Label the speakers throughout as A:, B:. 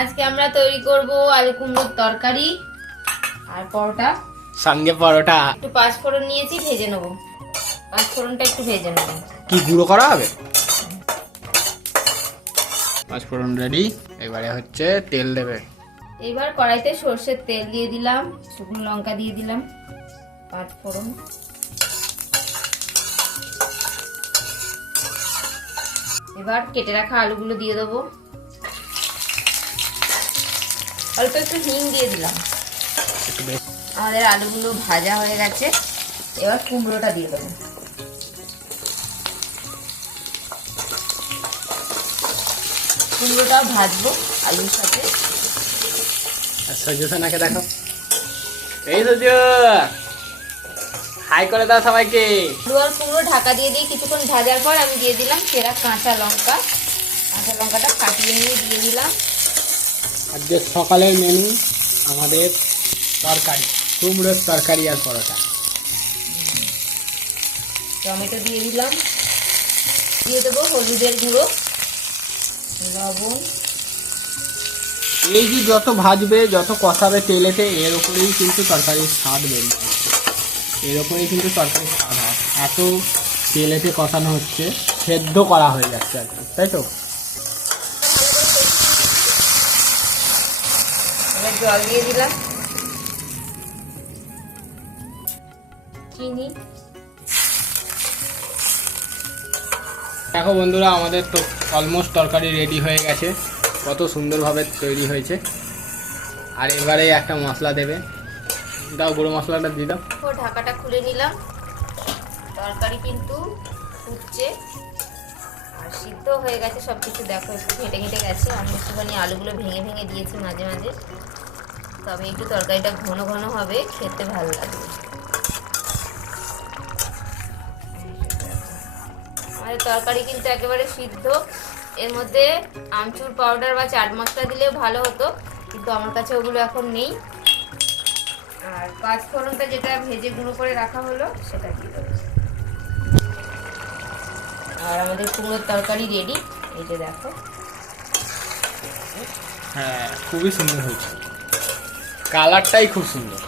A: আজকে আমরা তৈরি করব আলু কুমড়োর তরকারি আর পরোটা।
B: সঙ্গে পরোটা।
A: একটু পাঁচ ফোড়ন নিয়েছি ভেজে নেব। পাঁচ ফোড়নটা একটু ভেজে নেব।
B: কি গুঁড়ো করা হবে? পাঁচফোড়ন রেডি এবারে হচ্ছে তেল দেবে।
A: এবার কড়াইতে সর্ষের তেল দিয়ে দিলাম শুকনো লঙ্কা দিয়ে দিলাম পাঁচ ফোড়ন এবার কেটে রাখা আলুগুলো দিয়ে দেবো। অল্প একটু হিং দিয়ে দিলাম। আমাদের আলুগুলো ভাজা হয়ে গেছে। এবার কুমড়োটা দিয়ে দেবো। কুমড়োটা ভাজবো আলুর সাথে।
B: সোনাকে দেখো। এই সূর্য হাই করে দাও সবাইকে।
A: আর কুমড়ো ঢাকা দিয়ে দিয়ে কিছুক্ষণ ভাজার পর আমি দিয়ে দিলাম সেরা কাঁচা লঙ্কা। কাঁচা লঙ্কাটা কাটিয়ে নিয়ে দিয়ে দিলাম।
B: আজকে সকালের মেনু আমাদের তরকারি কুমড়োর তরকারি আর পরোটা।
A: টমেটো দিয়ে দিলাম। দিয়ে দেবো হলুদের গুঁড়ো লবণ।
B: এই যে যত ভাজবে যত কষাবে তেলেতে এর উপরেই কিন্তু তরকারির স্বাদ বেরিয়ে এর উপরেই কিন্তু তরকারির স্বাদ হয়। এত তেলেতে কষানো হচ্ছে সেদ্ধ করা হয়ে যাচ্ছে আর কি তাই তো?
A: এবার জল দিয়ে দিলাম। চিনি।
B: দেখো বন্ধুরা আমাদের তো অলমোস্ট তরকারি রেডি হয়ে গেছে। কত সুন্দরভাবে তৈরি হয়েছে। আর এবারে একটা মশলা দেবে। দাও গুঁড়ো মশলাটা দিয়ে দাও।
A: ঢাকাটা খুলে নিলাম। তরকারি কিন্তু ফুটছে। সিদ্ধ হয়ে গেছে সব কিছু দেখো, একটু ঘেটে ঘেঁটে গেছে। আমি একটুখানি আলুগুলো ভেঙে ভেঙে দিয়েছি মাঝে মাঝে। তবে একটু তরকারিটা ঘন ঘন হবে, খেতে ভালো লাগবে। আমাদের তরকারি কিন্তু একেবারে সিদ্ধ। এর মধ্যে আমচুর পাউডার বা চাট মশলা দিলেও ভালো হতো, কিন্তু আমার কাছে ওগুলো এখন নেই। আর পাঁচ ফোড়নটা যেটা ভেজে গুঁড়ো করে রাখা হলো, সেটা দিয়ে দেবো। আর আমাদের কুমড়োর তরকারি রেডি এই যে দেখো।
B: হ্যাঁ খুবই সুন্দর হয়েছে। কালারটাই খুব সুন্দর।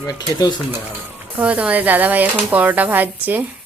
B: এবার খেতেও সুন্দর হবে।
A: ও তোমাদের দাদাভাই এখন পরোটা ভাজছে।